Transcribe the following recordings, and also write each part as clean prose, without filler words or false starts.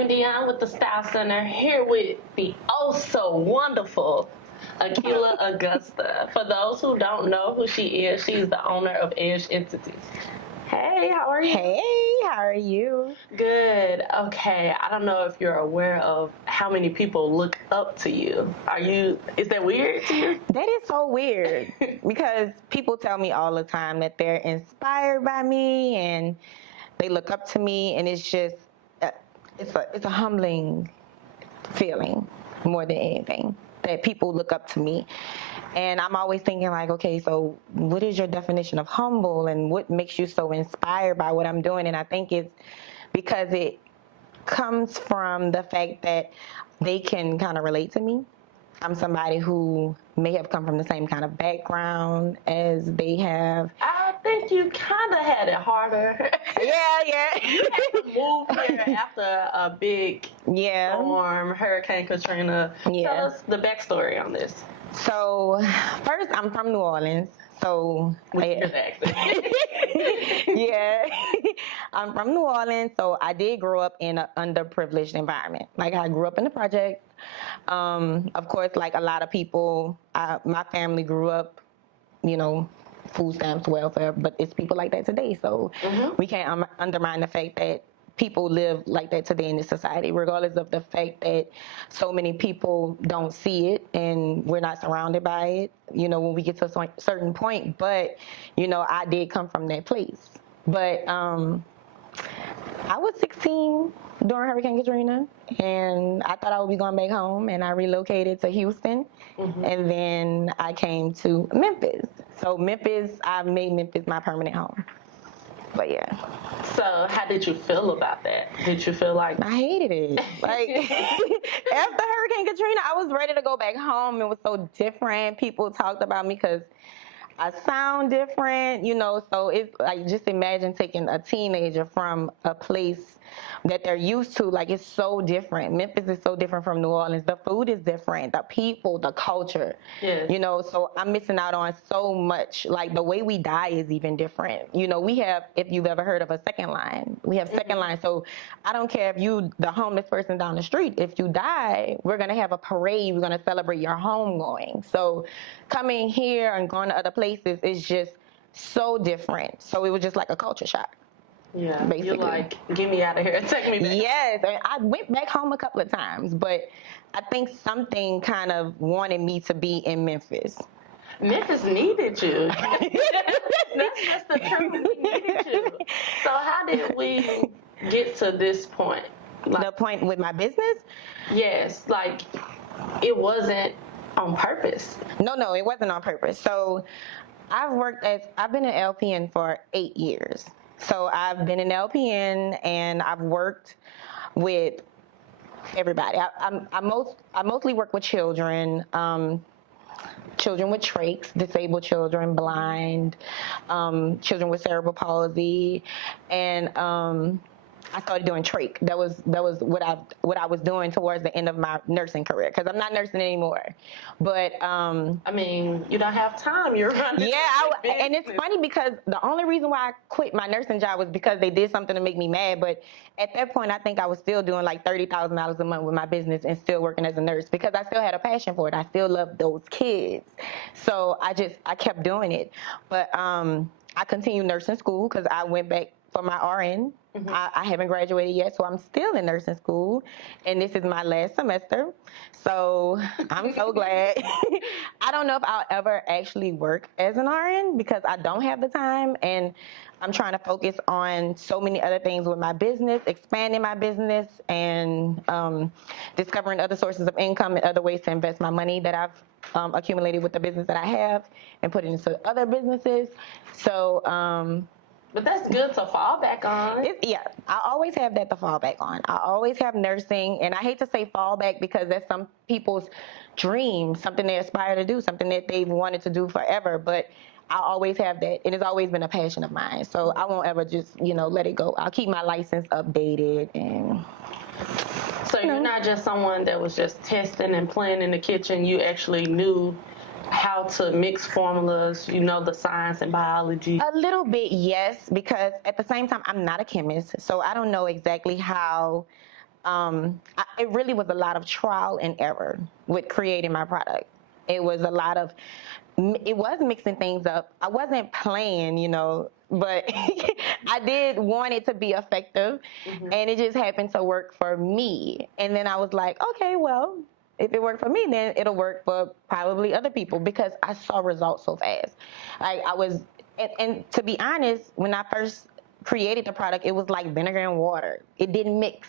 and Beyond with the Style Center, here with the oh so wonderful Aqila Augusta. For those who don't know who she is, she's the owner of Edge Entities. Hey, how are you? Hey, how are you? Good. Okay, I don't know if you're aware of how many people look up to you. Is that weird to you? That is so weird because people tell me all the time that they're inspired by me and they look up to me, and it's just, it's a humbling feeling more than anything that people look up to me. And I'm always thinking like, okay, so what is your definition of humble and what makes you so inspired by what I'm doing? And I think it's because it comes from the fact that they can kind of relate to me. I'm somebody who may have come from the same kind of background as they have. I think you kind of had it harder. Yeah. You had to move here after a big storm, Hurricane Katrina. Yeah. Tell us the backstory on this. So, first, I'm from New Orleans. So, yeah, I'm from New Orleans. So, I did grow up in an underprivileged environment. Like, I grew up in the projects. Of course, like a lot of people, my family grew up, food stamps, welfare, but it's people like that today. So, we can't undermine the fact that people live like that today in this society, regardless of the fact that so many people don't see it and we're not surrounded by it, when we get to a certain point. But, I did come from that place. But I was 16 during Hurricane Katrina, and I thought I would be going back home, and I relocated to Houston, and then I came to Memphis. So I made Memphis my permanent home. But yeah. So how did you feel about that? Did you feel like... I hated it. Like, after Hurricane Katrina, I was ready to go back home. It was so different. People talked about me because I sound different, so it's like, just imagine taking a teenager from a place that they're used to. Like, it's so different. Memphis is so different from New Orleans. The food is different, the people, the culture, so I'm missing out on so much. Like, the way we die is even different. We have, if you've ever heard of a second line, we have second line. So I don't care if you, the homeless person down the street, if you die, we're going to have a parade. We're going to celebrate your homegoing. So coming here and going to other places is just so different. So it was just like a culture shock. Yeah, basically. You're like, get me out of here, take me back. Yes, and I went back home a couple of times, but I think something kind of wanted me to be in Memphis. Memphis needed you. That's just the truth. We needed you. So how did we get to this point? Like, the point with my business? Yes, like it wasn't on purpose. No, it wasn't on purpose. So I've been an LPN for 8 years. So I've been an LPN and I've worked with everybody. I mostly work with children, children with trachs, disabled children, blind, children with cerebral palsy, and I started doing trach. That was what I was doing towards the end of my nursing career, because I'm not nursing anymore. But I mean, you don't have time. You're running. Yeah, and it's funny because the only reason why I quit my nursing job was because they did something to make me mad. But at that point, I think I was still doing like $30,000 a month with my business and still working as a nurse, because I still had a passion for it. I still loved those kids, so I kept doing it. But I continued nursing school because I went back for my RN. I haven't graduated yet, so I'm still in nursing school, and this is my last semester, so I'm so glad. I don't know if I'll ever actually work as an RN because I don't have the time, and I'm trying to focus on so many other things with my business, expanding my business, and discovering other sources of income and other ways to invest my money that I've accumulated with the business that I have and put it into other businesses. So but that's good to fall back on. Yeah, I always have that to fall back on. I always have nursing, and I hate to say fall back because that's some people's dream, something they aspire to do, something that they've wanted to do forever, but I always have that. It has always been a passion of mine, so I won't ever just, let it go. I'll keep my license updated. And so you're not just someone that was just testing and playing in the kitchen. You actually knew how to mix formulas, the science and biology? A little bit, yes, because at the same time, I'm not a chemist, so I don't know exactly how it really was a lot of trial and error with creating my product. It was a lot of, it was mixing things up. I wasn't playing, but I did want it to be effective, and it just happened to work for me. And then I was like, okay, well, if it worked for me, then it'll work for probably other people, because I saw results so fast. Like and to be honest, when I first created the product, it was like vinegar and water. It didn't mix.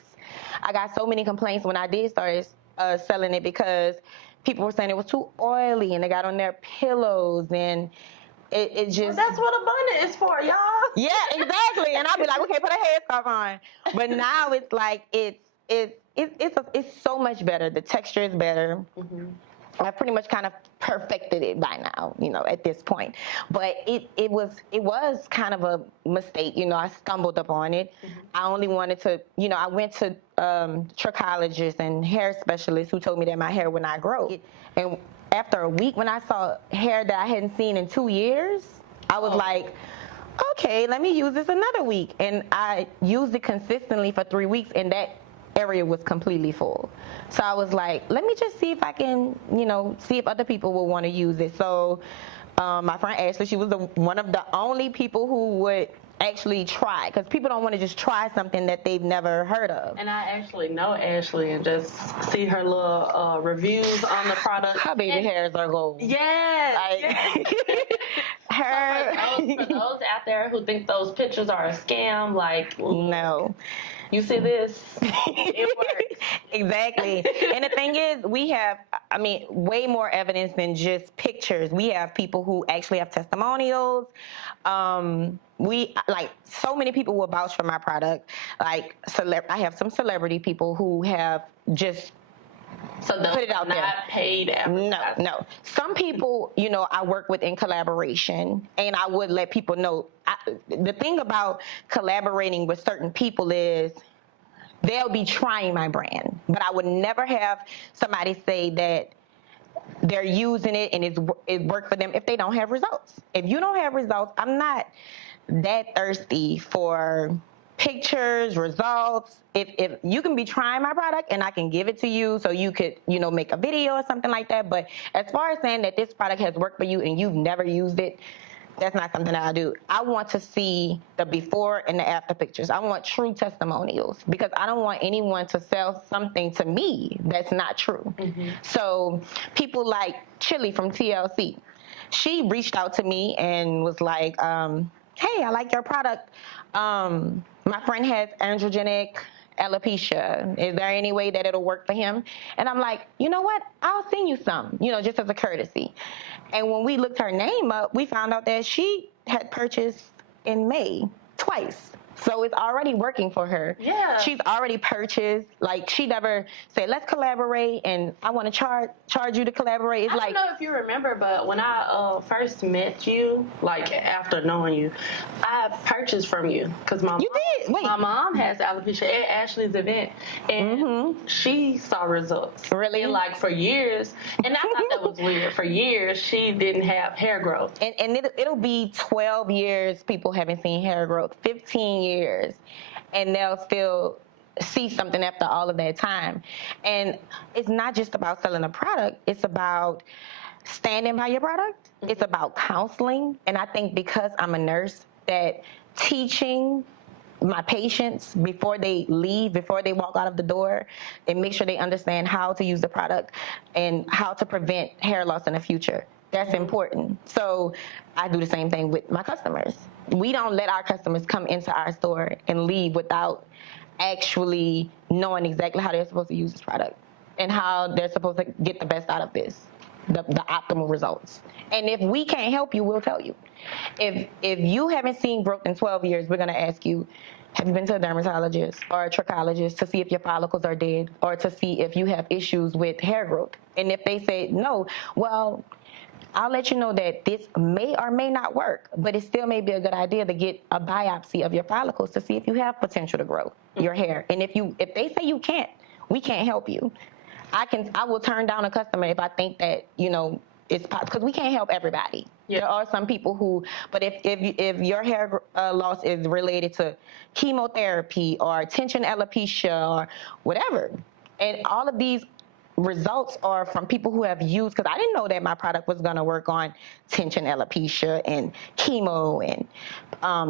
I got so many complaints when I did start selling it, because people were saying it was too oily and they got on their pillows, and it just... Well, that's what abundant is for, y'all. Yeah, exactly. And I'll be like, okay, put a headscarf on. But now it's like, it's so much better. The texture is better. I've pretty much kind of perfected it by now, at this point. But it was kind of a mistake. I stumbled upon it. I only wanted to, I went to trichologists and hair specialists who told me that my hair would not grow. And after a week, when I saw hair that I hadn't seen in 2 years, I was like, okay, let me use this another week. And I used it consistently for 3 weeks, and that area was completely full. So I was like, let me just see if I can, see if other people will want to use it. So my friend Ashley, she was one of the only people who would actually try, because people don't want to just try something that they've never heard of. And I actually know Ashley and just see her little reviews on the product. Her baby hairs are gold. Yes. Her. For those out there who think those pictures are a scam, like, no. You see this? It works. Exactly. And the thing is, we have, way more evidence than just pictures. We have people who actually have testimonials. So many people will vouch for my product. Like, I have some celebrity people who have just put it out there. Not paid advertising. No. Some people, I work with in collaboration, and I would let people know. The thing about collaborating with certain people is they'll be trying my brand, but I would never have somebody say that they're using it and it worked for them if they don't have results. If you don't have results, I'm not that thirsty for pictures, results. If you can be trying my product and I can give it to you so you could, make a video or something like that. But as far as saying that this product has worked for you and you've never used it, that's not something that I do. I want to see the before and the after pictures. I want true testimonials, because I don't want anyone to sell something to me that's not true. So people like Chili from TLC, she reached out to me and was like, hey, I like your product. My friend has androgenic alopecia. Is there any way that it'll work for him? And I'm like, you know what? I'll send you some, just as a courtesy. And when we looked her name up, we found out that she had purchased in May twice. So it's already working for her. Yeah. She's already purchased. Like, she never said, let's collaborate, and I want to charge you to collaborate. It's I don't know if you remember, but when I first met you, like after knowing you, I purchased from you because my mom has alopecia at Ashley's event, and she saw results. Really? And like for years, and I thought that was weird. For years, she didn't have hair growth. And it'll be 12 years people haven't seen hair growth, 15 years, and they'll still see something after all of that time. And it's not just about selling a product, it's about standing by your product. It's about counseling. And I think because I'm a nurse, that teaching my patients before they leave, before they walk out of the door, and make sure they understand how to use the product and how to prevent hair loss in the future. That's important. So I do the same thing with my customers. We don't let our customers come into our store and leave without actually knowing exactly how they're supposed to use this product and how they're supposed to get the best out of this, the optimal results. And if we can't help you, we'll tell you. If you haven't seen growth in 12 years, we're gonna ask you, have you been to a dermatologist or a trichologist to see if your follicles are dead or to see if you have issues with hair growth? And if they say no, well, I'll let you know that this may or may not work, but it still may be a good idea to get a biopsy of your follicles to see if you have potential to grow your hair. And if they say you can't, we can't help you. I will turn down a customer if I think that, it's possible, because we can't help everybody. Yeah. There are some people who, but if your hair loss is related to chemotherapy or tension alopecia or whatever, and all of these results are from people who have used, because I didn't know that my product was going to work on tension alopecia and chemo and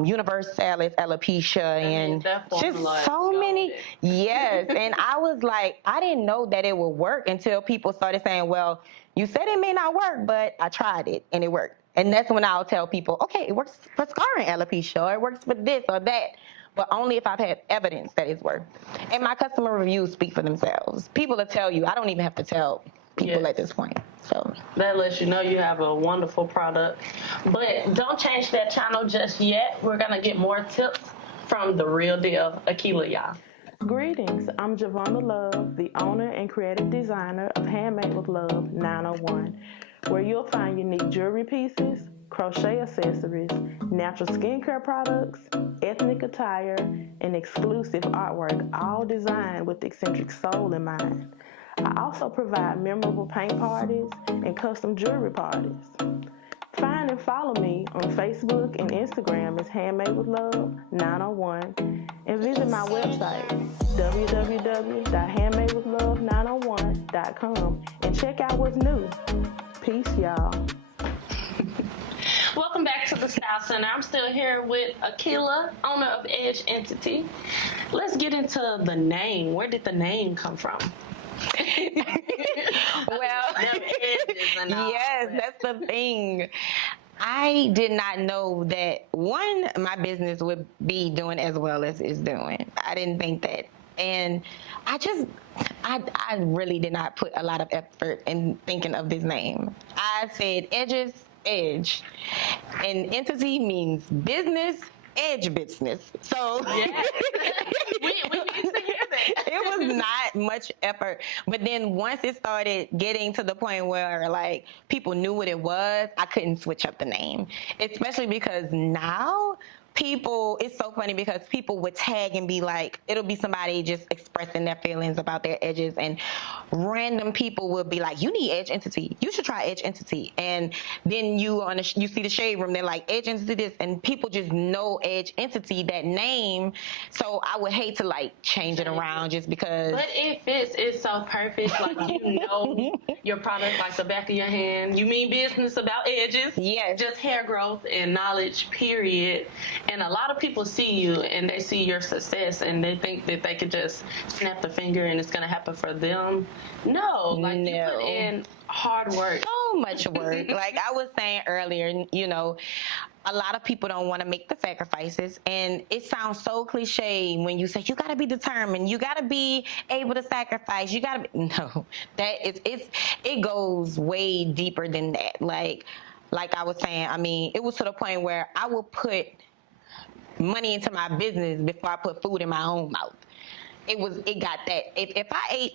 universalis alopecia and just so many. Yes. And I was like, I didn't know that it would work until people started saying, well, you said it may not work, but I tried it and it worked. And that's when I'll tell people, okay, it works for scarring alopecia, or it works for this or that, but only if I've had evidence that it's worked. And my customer reviews speak for themselves. People will tell you. I don't even have to tell people at this point. So that lets you know you have a wonderful product. But don't change that channel just yet. We're going to get more tips from the real deal Aqila, y'all. Greetings, I'm Javonna Love, the owner and creative designer of Handmade with Love 901, where you'll find unique jewelry pieces, crochet accessories, natural skincare products, ethnic attire, and exclusive artwork, all designed with the eccentric soul in mind. I also provide memorable paint parties and custom jewelry parties. Find and follow me on Facebook and Instagram as Handmade with Love 901, and visit my website www.handmadewithlove901.com and check out what's new. Peace, y'all. Welcome back to the Style Center. I'm still here with Aqila, owner of Edge Entity. Let's get into the name. Where did the name come from? Well, yes, that's the thing. I did not know that, one, my business would be doing as well as it's doing. I didn't think that. And I really did not put a lot of effort in thinking of this name. I said Edge. And entity means business, edge business. So yes. we need to hear that. It was not much effort. But then once it started getting to the point where like people knew what it was, I couldn't switch up the name. Especially because now people, it's so funny because people would tag and be like, it'll be somebody just expressing their feelings about their edges, and random people will be like, you need Edge Entity, you should try Edge Entity. And then you see the shade room, they're like, Edge Entity this, and people just know Edge Entity, that name. So I would hate to like change it around just because. But it fits, it's so perfect. Like, you know your product like the back of your hand. You mean business about edges. Yes. Just hair growth and knowledge, period. And a lot of people see you and they see your success and they think that they could just snap the finger and it's going to happen for them. No, like you put in hard work. So much work. Like I was saying earlier, you know, a lot of people don't want to make the sacrifices, and it sounds so cliche when you say you got to be determined, you got to be able to sacrifice, you got to be, no, it goes way deeper than that. Like I was saying, I mean, it was to the point where I will put money into my business before I put food in my own mouth. It got that. If I ate,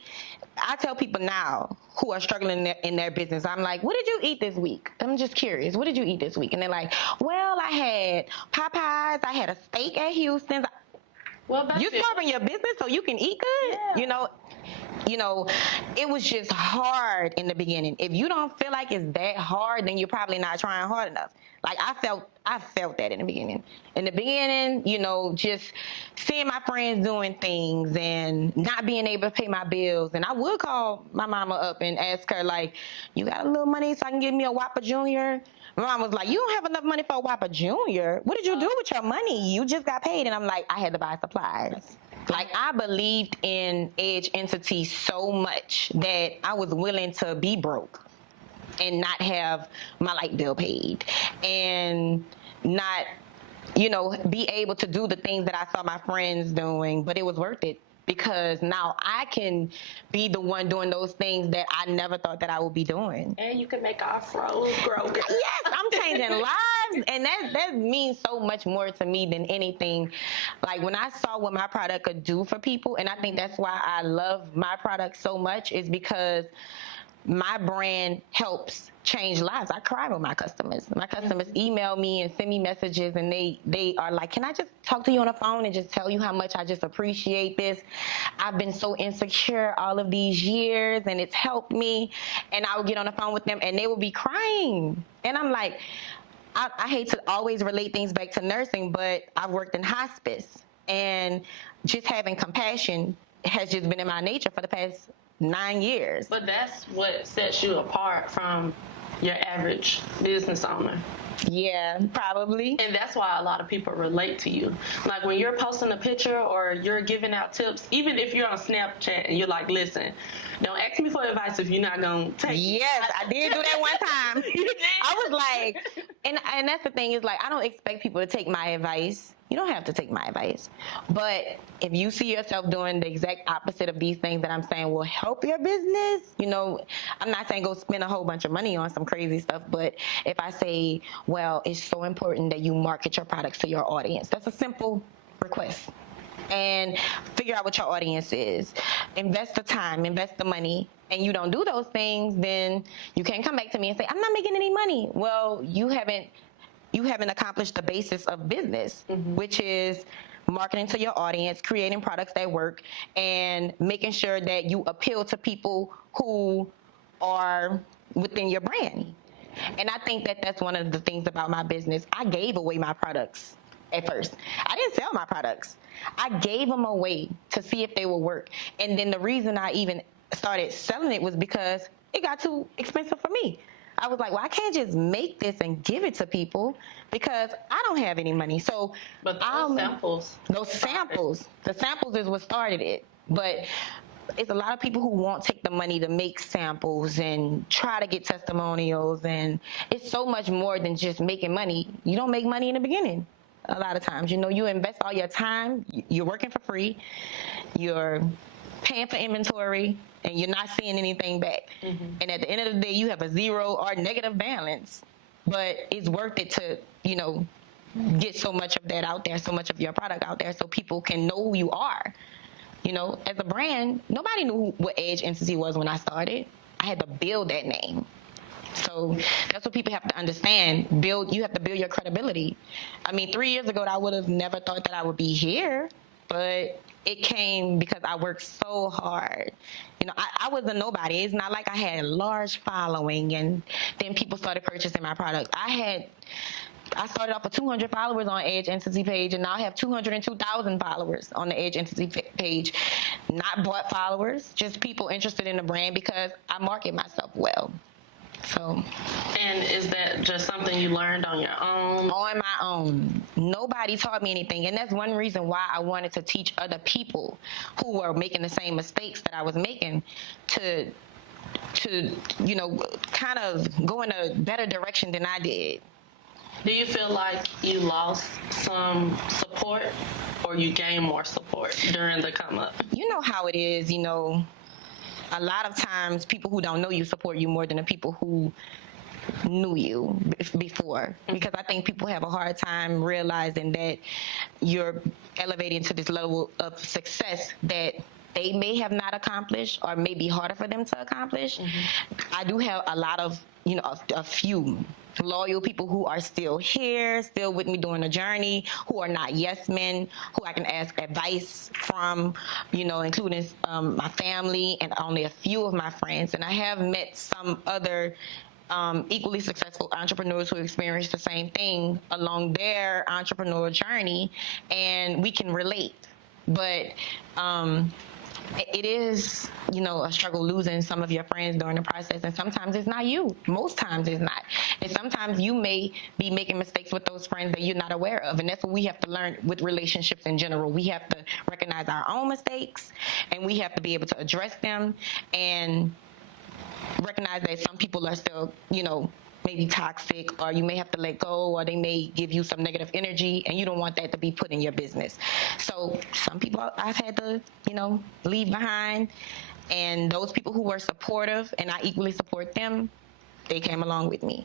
I tell people now who are struggling in their business, I'm like, what did you eat this week? I'm just curious. What did you eat this week? And they're like, well, I had Popeyes. I had a steak at Houston's. Well, you starving your business so you can eat good? Yeah. You know, it was just hard in the beginning. If you don't feel like it's that hard, then you're probably not trying hard enough. Like I felt that in the beginning. In the beginning, you know, just seeing my friends doing things and not being able to pay my bills. And I would call my mama up and ask her, like, you got a little money so I can give me a Whopper Jr.? My mom was like, you don't have enough money for a Whopper Jr. What did you do with your money? You just got paid. And I'm like, I had to buy supplies. Like, I believed in Edge Entity so much that I was willing to be broke and not have my light bill paid and not, you know, be able to do the things that I saw my friends doing. But it was worth it because now I can be the one doing those things that I never thought that I would be doing. And you can make afros grow. Yes, I'm changing lives, and that means so much more to me than anything. Like when I saw what my product could do for people, and I think that's why I love my product so much, is because my brand helps change lives. I cry with my customers. My customers email me and send me messages, and they are like, can I just talk to you on the phone and just tell you how much I just appreciate this? I've been so insecure all of these years, and it's helped me. And I would get on the phone with them, and they would be crying. And I'm like, I hate to always relate things back to nursing, but I've worked in hospice, and just having compassion has just been in my nature for the past 9 years. But that's what sets you apart from your average business owner. Yeah, probably. And that's why a lot of people relate to you. Like when you're posting a picture or you're giving out tips, even if you're on Snapchat and you're like, listen, don't ask me for advice if you're not going to take it. Yes, I did do that one time. I was like, and that's the thing is like, I don't expect people to take my advice. You don't have to take my advice. But if you see yourself doing the exact opposite of these things that I'm saying will help your business, you know, I'm not saying go spend a whole bunch of money on some crazy stuff, but if I say, well, it's so important that you market your products to your audience, that's a simple request. And figure out what your audience is. Invest the time, invest the money, and you don't do those things, then you can't come back to me and say, I'm not making any money. Well, you haven't accomplished the basis of business, which is marketing to your audience, creating products that work, and making sure that you appeal to people who are within your brand. And I think that that's one of the things about my business. I gave away my products at first. I didn't sell my products. I gave them away to see if they would work. And then the reason I even started selling it was because it got too expensive for me. I was like, well, I can't just make this and give it to people because I don't have any money. So, but those samples, the samples is what started it. But it's a lot of people who won't take the money to make samples and try to get testimonials. And it's so much more than just making money. You don't make money in the beginning. A lot of times, you know, you invest all your time, you're working for free, you're paying for inventory, and you're not seeing anything back. And at the end of the day, you have a zero or negative balance, but it's worth it to, you know, get so much of that out there, so much of your product out there so people can know who you are. You know, as a brand, nobody knew what Edge Entity was when I started. I had to build that name. So that's what people have to understand. You have to build your credibility. I mean, 3 years ago, I would have never thought that I would be here, but it came because I worked so hard. You know, I was a nobody. It's not like I had a large following and then people started purchasing my product. I started off with 200 followers on Edge Entity page, and now I have 202,000 followers on the Edge Entity page. Not bought followers, just people interested in the brand because I market myself well. So, and is that just something you learned on your own? On my own. Nobody taught me anything. And that's one reason why I wanted to teach other people who were making the same mistakes that I was making to you know, kind of go in a better direction than I did. Do you feel like you lost some support or you gained more support during the come up? You know how it is, you know. A lot of times people who don't know you support you more than the people who knew you before, because I think people have a hard time realizing that you're elevating to this level of success that they may have not accomplished or may be harder for them to accomplish. I do have a lot of, you know, a few loyal people who are still here, still with me during the journey, who are not yes men, who I can ask advice from, you know, including my family and only a few of my friends. And I have met some other equally successful entrepreneurs who experienced the same thing along their entrepreneurial journey, and we can relate. But it is, you know, a struggle losing some of your friends during the process, and sometimes it's not you. Most times it's not. And sometimes you may be making mistakes with those friends that you're not aware of, and that's what we have to learn with relationships in general. We have to recognize our own mistakes, and we have to be able to address them and recognize that some people are still, you know, maybe toxic, or you may have to let go, or they may give you some negative energy, and you don't want that to be put in your business. So some people I've had to, you know, leave behind, and those people who were supportive and I equally support them, they came along with me.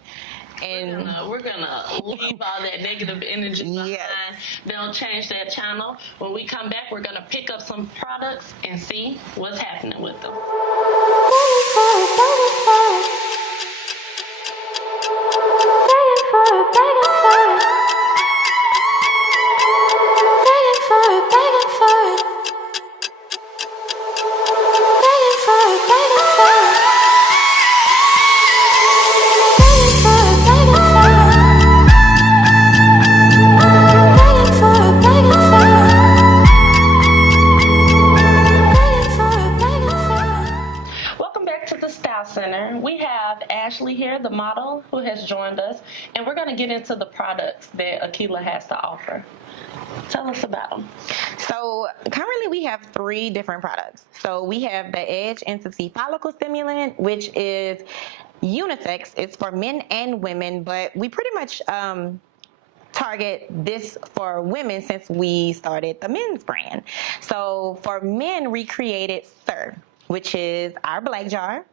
And we're gonna leave all that negative energy behind. Yes. Don't change that channel. When we come back, we're gonna pick up some products and see what's happening with them. Welcome back to the Style Center. We have Ashley here, the model, who has joined us, and we're going to get into the products that Aqila has to offer. Tell us about them. So currently we have 3 different products. So we have the Edge Entity Follicle Stimulant, which is unisex. It's for men and women, but we pretty much target this for women since we started the men's brand. So for men, we created Sir, which is our black jar.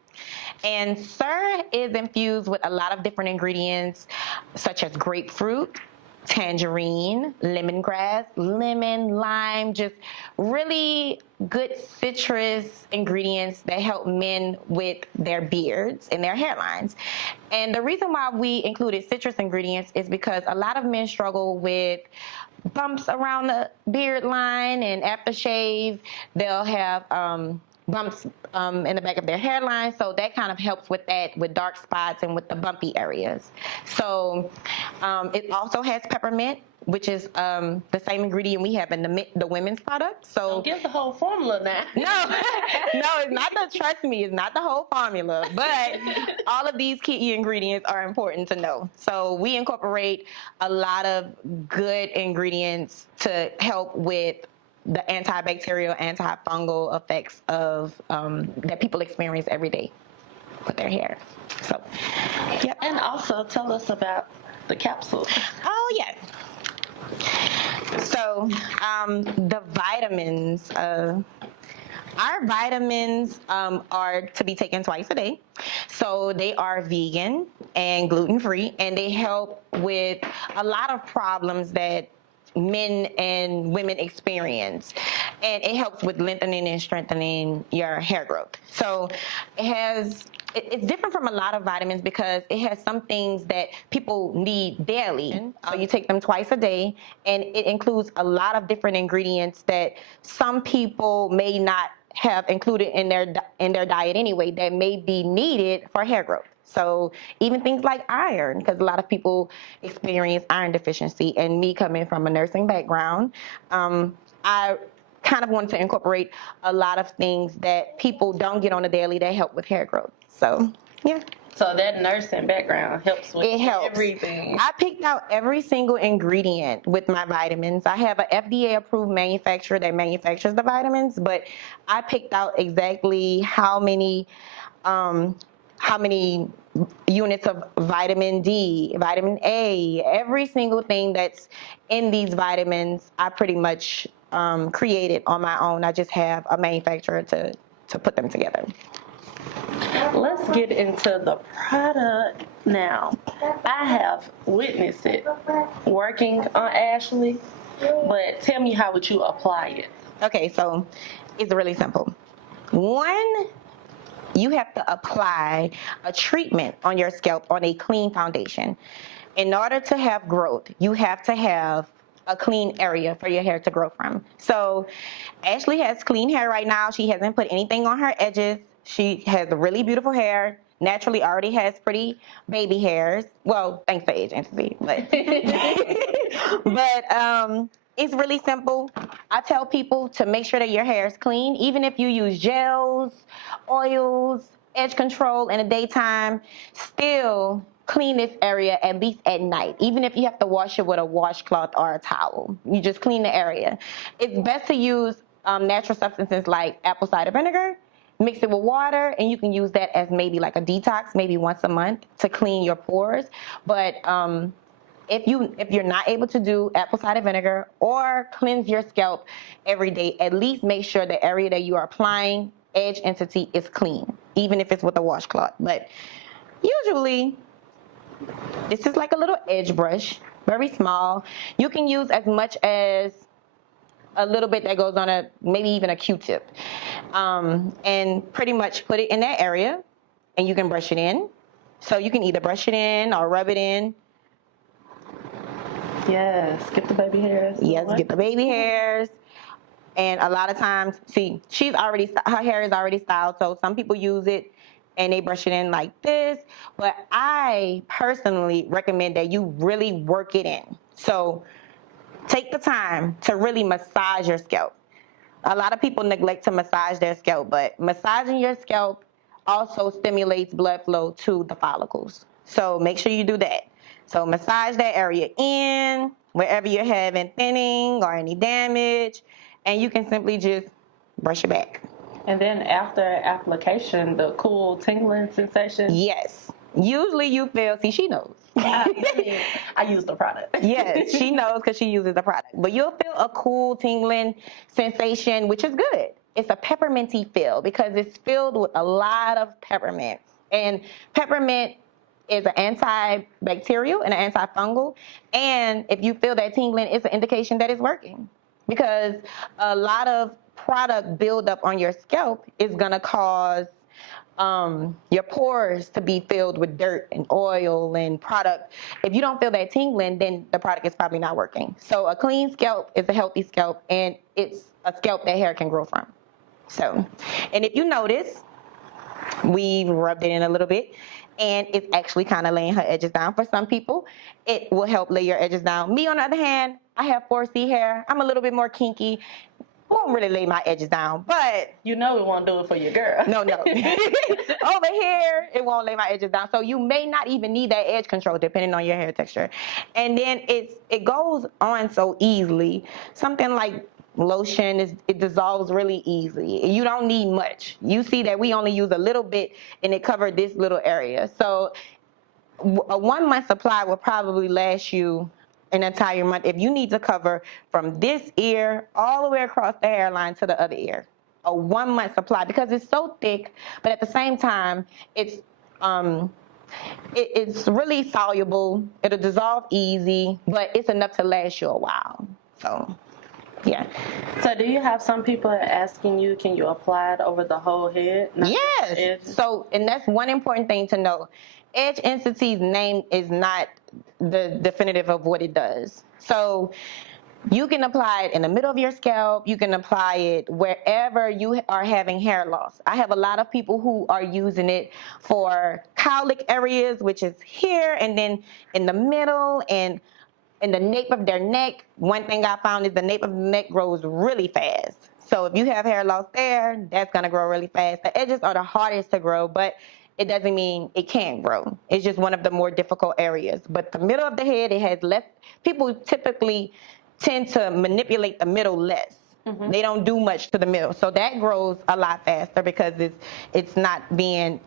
And Sir is infused with a lot of different ingredients such as grapefruit, tangerine, lemongrass, lemon, lime, just really good citrus ingredients that help men with their beards and their hairlines. And the reason why we included citrus ingredients is because a lot of men struggle with bumps around the beard line, and after shave, they'll have bumps in the back of their hairline, so that kind of helps with that, with dark spots and with the bumpy areas. So it also has peppermint, which is the same ingredient we have in the women's product. So Don't give the whole formula now. no, it's not trust me, it's not the whole formula, but all of these key ingredients are important to know. So we incorporate a lot of good ingredients to help with the antibacterial, antifungal effects of that people experience every day with their hair. So, yep. And also tell us about the capsules. Oh yeah. So the vitamins. Our vitamins are to be taken twice a day. So they are vegan and gluten-free, and they help with a lot of problems that men and women experience, and it helps with lengthening and strengthening your hair growth. So it's different from a lot of vitamins because it has some things that people need daily. So you take them twice a day, and it includes a lot of different ingredients that some people may not have included in their diet anyway that may be needed for hair growth. So even things like iron, because a lot of people experience iron deficiency, and me coming from a nursing background, I kind of wanted to incorporate a lot of things that people don't get on a daily that help with hair growth. So, yeah. So that nursing background helps with everything. I picked out every single ingredient with my vitamins. I have an FDA-approved manufacturer that manufactures the vitamins, but I picked out exactly how many units of vitamin D, vitamin A, every single thing that's in these vitamins, I pretty much created on my own. I just have a manufacturer to put them together. Let's get into the product now. I have witnessed it working on Ashley, but tell me, how would you apply it? Okay, so it's really simple. One, you have to apply a treatment on your scalp on a clean foundation. In order to have growth, you have to have a clean area for your hair to grow from. So Ashley has clean hair right now. She hasn't put anything on her edges. She has really beautiful hair, naturally already has pretty baby hairs. Well, thanks for Edge Entity, but it's really simple. I tell people to make sure that your hair is clean, even if you use gels, oils, edge control in the daytime, still clean this area at least at night. Even if you have to wash it with a washcloth or a towel, you just clean the area. It's best to use natural substances like apple cider vinegar, mix it with water, and you can use that as maybe like a detox, maybe once a month to clean your pores. But if you're not able to do apple cider vinegar or cleanse your scalp every day, at least make sure the area that you are applying Edge Entity is clean, even if it's with a washcloth. But usually, this is like a little edge brush, very small. You can use as much as a little bit that goes on maybe even a Q-tip, and pretty much put it in that area. and you can brush it in. So you can either brush it in or rub it in. Yes, get the baby hairs. Yes, get the baby hairs. And a lot of times, see, her hair is already styled, so some people use it and they brush it in like this. But I personally recommend that you really work it in. So take the time to really massage your scalp. A lot of people neglect to massage their scalp, but massaging your scalp also stimulates blood flow to the follicles. So make sure you do that. So massage that area in, wherever you're having thinning or any damage, and you can simply just brush it back. And then after application, the cool tingling sensation? Yes. Usually you feel, see, she knows. I use the product. Yes, she knows because she uses the product. But you'll feel a cool tingling sensation, which is good. It's a pepperminty feel because it's filled with a lot of peppermint. And peppermint is an antibacterial and an antifungal. And if you feel that tingling, it's an indication that it's working. Because a lot of product buildup on your scalp is going to cause your pores to be filled with dirt and oil and product. If you don't feel that tingling, then the product is probably not working. So a clean scalp is a healthy scalp, and it's a scalp that hair can grow from. So, and if you notice, we've rubbed it in a little bit, and it's actually kind of laying her edges down. For some people, it will help lay your edges down. Me, on the other hand, I have 4C hair. I'm a little bit more kinky. Won't really lay my edges down, but you know it won't do it for your girl. No. Over here, it won't lay my edges down. So you may not even need that edge control depending on your hair texture. And then it goes on so easily. Something like lotion, it dissolves really easily. You don't need much. You see that we only use a little bit and it covered this little area. So a 1 month supply will probably last you an entire month if you need to cover from this ear all the way across the hairline to the other ear. A 1 month supply, because it's so thick, but at the same time, it's really soluble. It'll dissolve easy, but it's enough to last you a while. So, yeah. So do you have some people asking you, can you apply it over the whole head? Yes. So, and that's one important thing to know. Edge Entity's name is not the definitive of what it does. So you can apply it in the middle of your scalp. You can apply it wherever you are having hair loss. I have a lot of people who are using it for cowlick areas, which is here, and then in the middle and in the nape of their neck. One thing I found is the nape of the neck grows really fast. So if you have hair loss there, that's going to grow really fast. The edges are the hardest to grow, but it doesn't mean it can't grow. It's just one of the more difficult areas. But the middle of the head, it has less. People typically tend to manipulate the middle less. Mm-hmm. They don't do much to the middle. So that grows a lot faster because it's not being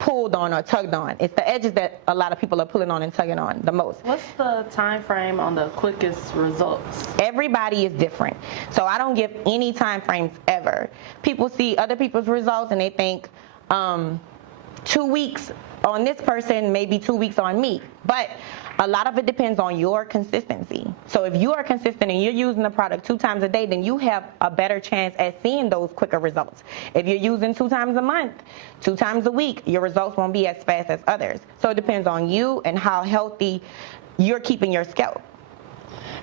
pulled on or tugged on. It's the edges that a lot of people are pulling on and tugging on the most. What's the time frame on the quickest results? Everybody is different. So I don't give any time frames ever. People see other people's results and they think, 2 weeks on this person, maybe 2 weeks on me. But a lot of it depends on your consistency. So if you are consistent and you're using the product 2 times a day, then you have a better chance at seeing those quicker results. If you're using 2 times a month, 2 times a week, your results won't be as fast as others. So it depends on you and how healthy you're keeping your scalp.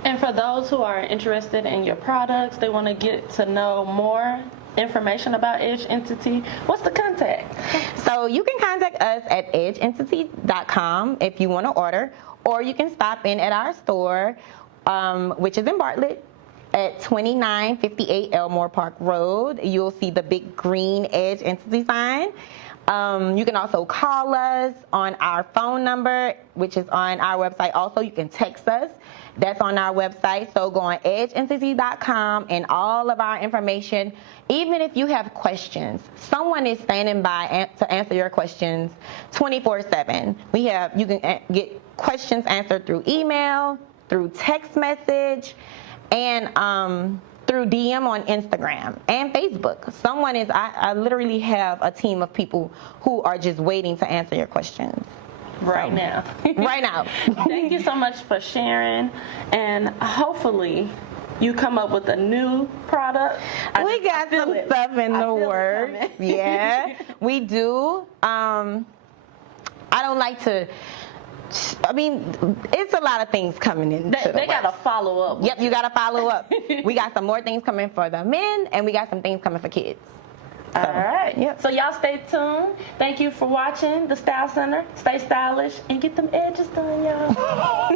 And for those who are interested in your products, they want to get to know more information about Edge Entity, what's the contact? So you can contact us at edgeentity.com if you want to order, or you can stop in at our store, which is in Bartlett at 2958 Elmore Park Road. You'll see the big green Edge Entity sign. You can also call us on our phone number, which is on our website. Also, you can text us. That's on our website. So go on edgeentity.com and all of our information. Even if you have questions, someone is standing by to answer your questions 24/7. You can get questions answered through email, through text message, and through DM on Instagram and Facebook. I literally have a team of people who are just waiting to answer your questions. Right now. Right now. Thank you so much for sharing, and hopefully you come up with a new product. We got some stuff in the works. Yeah, we do. I don't like to. I mean, it's a lot of things coming in. They got to follow up. Yep, you got to follow up. We got some more things coming for the men, and we got some things coming for kids. All right. Yep. So y'all stay tuned. Thank you for watching the Style Center. Stay stylish and get them edges done, y'all.